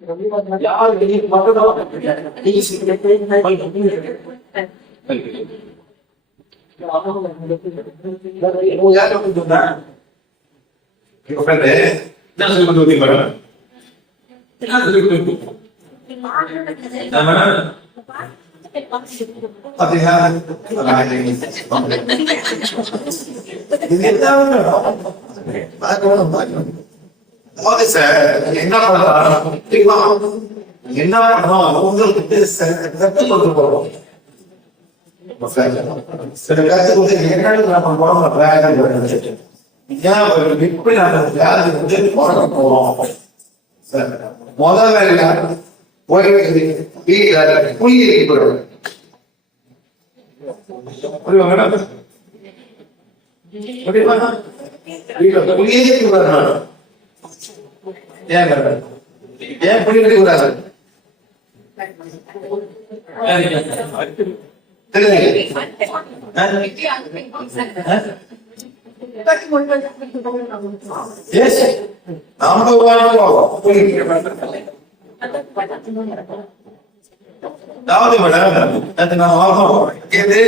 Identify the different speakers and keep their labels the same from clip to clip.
Speaker 1: யார் okay sir. என்ன பண்ணலாம் என்ன பண்ணணும்? உங்களுக்கு கற்றுக் கொடுத்து போறோம். சில கற்றுக் கொடுத்து என்னன்னு நம்ம போறோம் வேலை ஏன் இப்படி நம்ம வேலை வந்து போறோம் முதல் ஒரு இருக்கிறோம் இருக்கிறாங்க ஏன் மேடம் ஏன் புளி எடுக்கக்கூடாது எஸ் நம்ம வாழ்வோம் அதாவது மேடம் அது நான் வாழணும் இது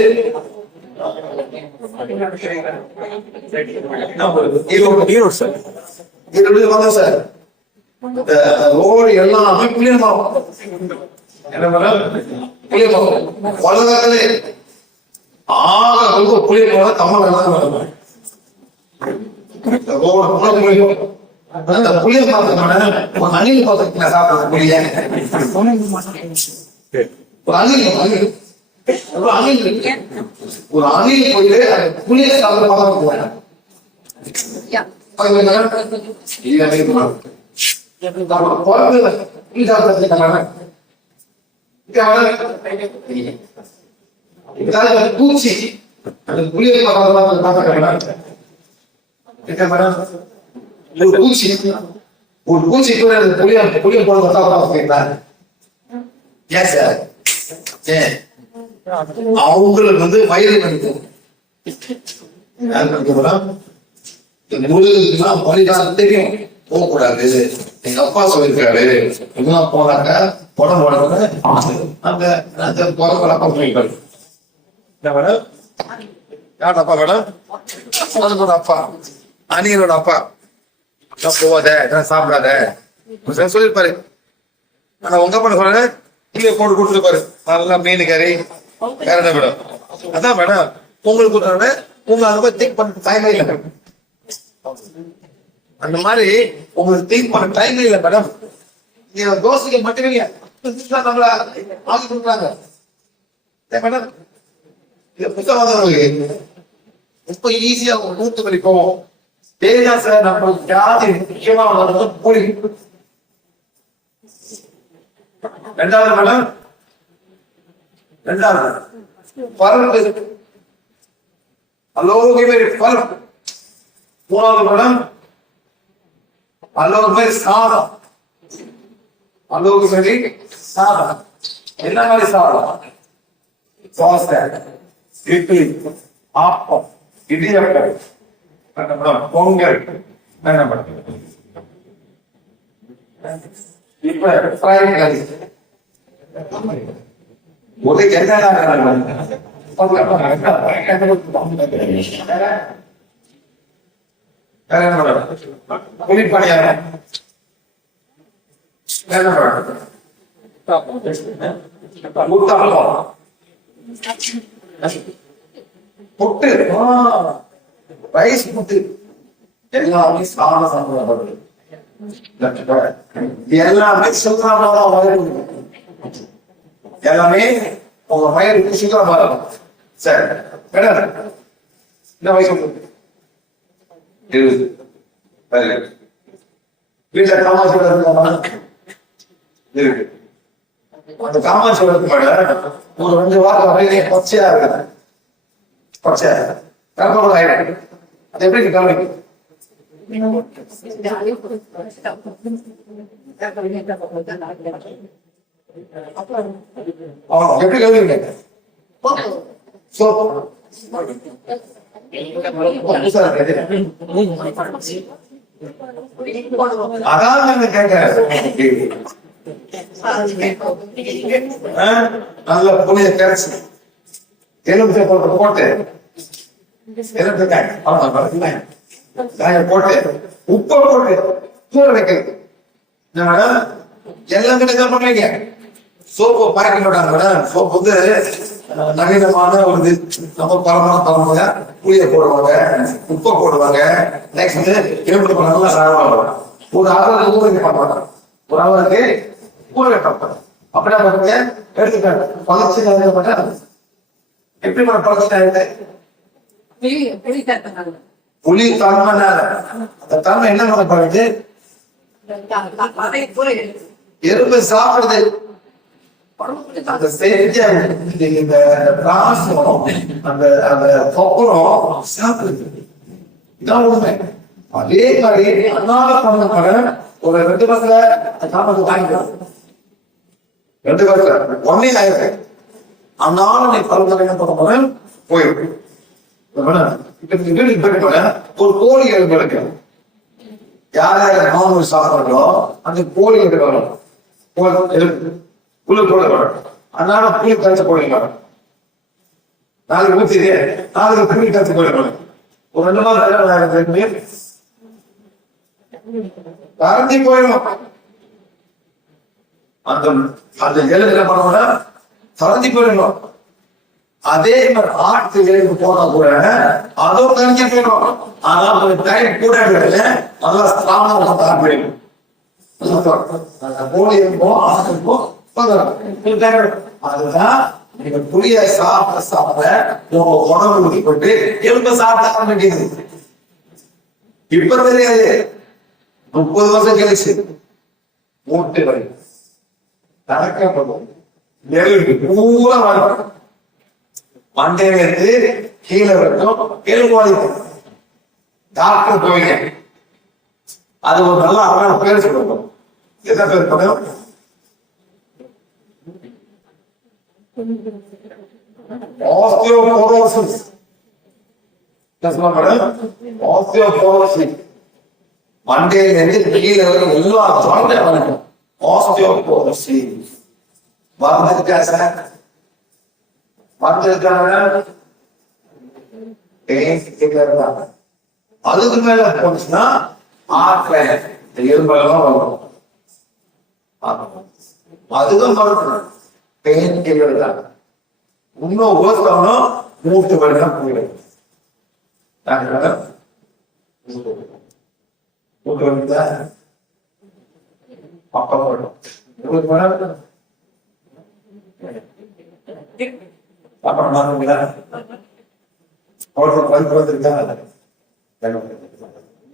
Speaker 1: ஈரோடு சார் வாங்க சார்? இந்த ரோடு எல்லாம் என்ன மேடம்? புளியமாகும் உலகத்திலே ஆக ரொம்ப புளியமாக ரோடு ஃபுல்லா புளியம். அந்த புளிய பார்த்தோம்னா அணில் பார்த்தீங்களா சாப்பிடுறது புளிய. ஒரு அணில் அணில். ஒரு அணில். ஒரு அணில் போயிட்டு அந்த புளிய சாப்பிட பார்க்க போறேன். பூச்சி அந்த புளிய ஒரு பூச்சி ஒரு பூச்சி கூட புளிய புளிய போட பார்த்தா ஏன் சார் ஏன் அவங்களுக்கு வந்து வயிறு வலிக்கும் முழுதுலாம் பலிதான் தெரியும். போகக்கூடாது. எங்க அப்பா சொல்லியிருக்காரு. இதெல்லாம் போனாக்க படம் போடுறது அந்த அந்த போறவங்க அப்பா சொல்லியிருக்காரு என்ன மேடம்? யார் அப்பா மேடம்? அதனோட அப்பா. அணியனோட அப்பா. நான் போவாத இதெல்லாம் சாப்பிடாத. சொல்லிருப்பாரு சொல்லியிருப்பாரு. ஆனா உங்க அப்பா சொல்றாரு? கீழே போட்டு கொடுத்துருப்பாரு நல்லா மீன் கறி. வேற என்ன மேடம்? அதான் மேடம். உங்களுக்கு உங்க அங்க போய் திங்க் பண்ண டைமே இல்லை அந்த மாதிரி உங்களுக்கு திங்க் பண்ண டைம் இல்லை மேடம் நீங்க தோசைக்கு மட்டும் இல்லையா? நம்மள கொடுக்குறாங்க. ஏன் மேடம் புத்தகம் ரொம்ப ஈஸியா ஒரு நூத்து வரை தேவையா சார் நம்ம ஜாதி முக்கியமா வளர்றது ரெண்டாவது மேடம் ரெண்டாவது. பரப்பு அலோகிமரி பரப்பு மூணாவது மேடம். அலோகிமரி சாதம். சரி சாதம். என்ன மாதிரி சாதம்? தோசை இட்லி ஆப்பம் இடியப்பம் என்ன மேடம்? பொங்கல். என்ன படம் இப்ப ஃப்ரைட் ரைஸ் ஒரு குளிப்பணியாரம் புட்டு. ரைஸ் புட்டு. எல்லாமே சாத சம்பளப்படுது எல்லாமே சுத்தமா தான் எல்லாமே உங்க வயலுக்கு சுத்தமா இருக்கும் சரி. மேடம் என்ன வயசு உங்களுக்கு இருபது சரி. வீட்டுல காமாட்சியோட இருக்காமா இருக்கு அந்த ஒரு ரெண்டு வாரம் வரையிலே பச்சையா இருக்கு பச்சையா கர்ப்பம் ஆயிடும் அது எப்படி கவனிக்கும் எப்படி கவனிக்க சோப்பு அதான் நான் கேட்கிறேன் நல்ல புளிய கரைச்சி எலுமிச்சை போட்டு போட்டு போட்டு உப்பை போட்டு தூர வைக்கிறது எல்லாம் சோப்பு பாக்கெட் விடாங்க மேடம் சோப்பு வந்து நவீனமான ஒரு இது. நம்ம பரமான பரமாக புளிய போடுவாங்க உப்பை போடுவாங்க. நெக்ஸ்ட் எலுமிச்சை நல்லா சாப்பிடுவாங்க ஒரு அவருக்கு ஊற வைக்க மாட்டாங்க ஒரு அவருக்கு ஊற வைக்க மாட்டாங்க அப்படின்னா பாருங்க எடுத்துக்காட்டு பழச்சு மாட்டாங்க எப்படி மேடம் பழச்சு புலி தன்மை அந்த தன்மை என்ன பண்ண போறது எறும்பு சாப்பிடுது அந்த செஞ்ச இந்த பிராசம் அந்த அந்த கொப்பரம் சாப்பிடுது. இதான் உண்மை. அதே மாதிரி அண்ணாத பண்ண ஒரு ரெண்டு பஸ்ல சாப்பாடு வாங்கிக்கலாம் ரெண்டு பஸ்ல ஒன்னே ஆயிருக்கு. அதனால நீ பருவத்தில் என்ன பண்ண போறேன் போயிருக்கு இப்ப இந்த ஒரு கோழி எலும்பு யார் யார் நான்வெஜ் சாப்பிட்றோ அந்த கோழி எடுக்க வரும். புல்லு போட வரும் அதனால புள்ளி கரைச்ச போடுங்க நாளைக்கு ஊத்தி நாளைக்கு புள்ளி கரைச்ச போடுங்க. ஒரு ரெண்டு மாதம் ரெண்டு கரைஞ்சி போயிடும். அந்த அந்த எலும்பு என்ன பண்ண கரைஞ்சி போயிடும். அதே மாதிரி ஆட்டு எலும்பு போனா கூட அதுவும் கரைஞ்சி போயிடும். ஆனா ஒரு டைம் கூட இல்லை நல்லா ஸ்ட்ராங்கா இருக்கும் போயிடும். கோழி இருக்கும் ஆட்டு இருக்கும் அதுதான் நீங்க புளிய சாப்பிட சாப்பிட உங்க உணவு உட்பட்டு எலும்பு சாப்பிட ஆரம்பிக்குது இப்ப தெரியாது முப்பது வருஷம் கழிச்சு மூட்டு வரை நடக்கப்படும் எலும்பு பூரா வரும். மண்டையில இருந்து கீழே வரைக்கும் எலும்பு டாக்டர் போவீங்க அது ஒரு நல்ல அழகான பேர் சொல்லணும் என்ன பேர் பண்ணும் osteoporosis. என்ன சொல்ல மேடம் osteoporosis. மண்டையில இருந்து கீழே வரைக்கும் எல்லா ஜாயிண்ட் வரைக்கும் osteoporosis. வந்திருக்கா சார்? வந்திருக்காங்க அதுக்கு மேல போச்சுன்னா ஆற்ற எலும்பெல்லாம் வரும் அதுதான் மறுக்கணும் பெயின் கில்லர் தான் இன்னும் ஓசனம் மூட்டு வழி தான் போயிடும் டாக்டர், மூட்டு வலி தான் பக்கம் போயிடும் உங்களுக்கு மேடம் அப்புறம் வாங்குங்களா அவருக்கு பல்ப் வந்திருக்கா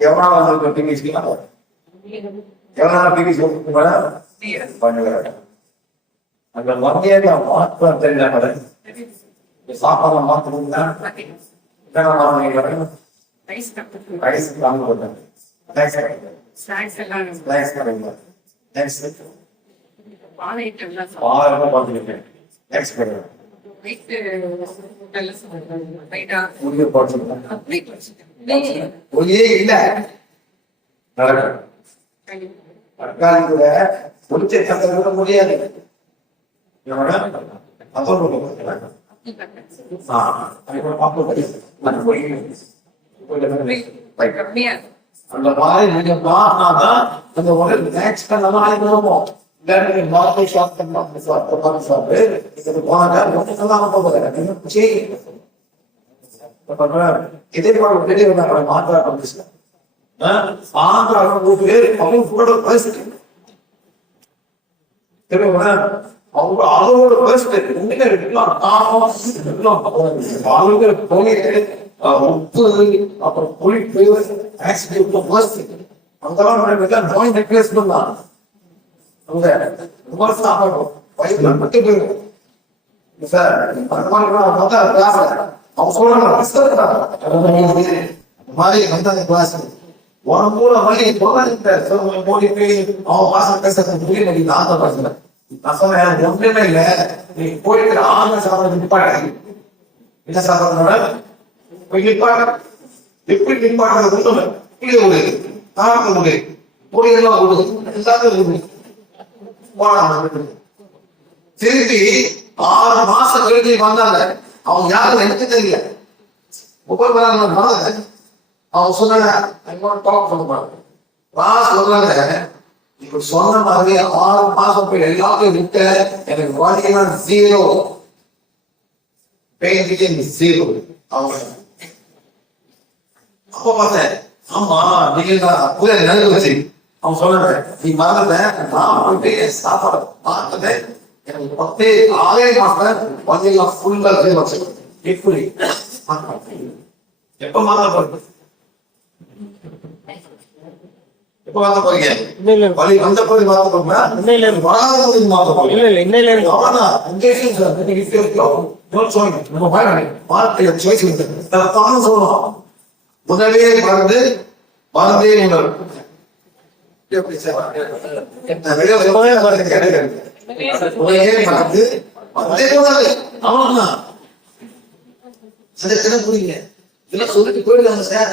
Speaker 1: எவ்வளவு வந்திருக்கு பிகிஸ்லாம் எவ்வளவு பிகிஸ் பண்ணல அந்த வங்கியை மாற்ற தெரியல சாப்பாடு மாத்தணும்னா ஒளியே இல்ல. நடக்கும் தற்காலி கூட முடிச்ச முடியாது. என்னோட அந்த மாதிரி நீங்க மாறினாதான் அந்த உடல் ரிலாக்ஸ் பண்ண நாளைக்கு வருவோம் இல்லாட்டி நார்மல் ஷாப் பண்ணா சாப்பிட்டு சாப்பிட்டு இது போனாக்கா ரொம்ப நல்லா போகுது இதே போல பெரிய கம்பெனி ஆந்திரா அவங்க கூட பேசிட்டு தெரியுமா அவங்க அதோட பேசிட்டு உண்மையில இருக்கலாம் போயிட்டு உப்பு அப்புறம் புளிப்பு ஆக்சிடென்ட் பேசிட்டு நோய் நெக்லேஸ்மெண்ட் தான் அங்க விமர்சனம் ஆகணும் வயிற்றுல மட்டும் சார் அந்த சொல்றாங்க மாதிரி வந்து கிளாஸ் உன் கூட போய் அவன் பாசம் பேசுறது புரிய மாட்டேங்குது ஆந்த பாசத்துல நான் எனக்கு ஒன்றுமே இல்ல. நீ போயிட்டு ஆந்த சாதனம் நிப்பாட்டாங்க என்ன சாப்பிடறோட போய் நிப்பாட்ட. எப்படி நிப்பாட்டுறது ஒண்ணுமே இது ஒரு காரணம் விடு பொடியெல்லாம் விடு எல்லாத்தையும் விடு போனாங்க திருப்பி ஆறு மாசம் கழிச்சு வந்தாங்க. அவங்க யாரும் எனக்கு தெரியல. ஒவ்வொரு பேர் அவன் சொன்னாங்க என்னோட சொல்றாங்க இப்ப சொன்ன மாதிரி ஆறு மாசம் போய் எல்லாத்தையும் விட்டு எனக்கு வாழ்க்கையில ஜீரோ பெயின் ஜீரோ அவங்க அப்ப பார்த்தேன் ஆமா நீங்க புதிய நினைவு வச்சு. அவன் சொன்னாங்க நீ மறந்த நான் போயிட்டு சாப்பாடு பார்த்தேன் எனக்கு பத்தே ஆறே மாசம் வந்தீங்கன்னா ஃபுல்லா வச்சு எப்படி? எப்ப மாத்த எப்ப மாத்த போறீங்க வழி வந்த போது மாத்த போறீங்களா
Speaker 2: இல்ல, இல்ல.
Speaker 1: வராத போது மாத்த போறீங்க
Speaker 2: இல்ல. இல்ல. இன்னையில இருந்து
Speaker 1: ஆனா இன்ஜெக்ஷன் சார் நீங்க இருக்கோம் சொல்லுங்க. நம்ம பயணம் வார்த்தையை சுவைச்சு தான் சொல்லணும். முதலே மறந்து மறந்தே சார்? என்ன புரியல இதெல்லாம் சொல்லிட்டு சார்.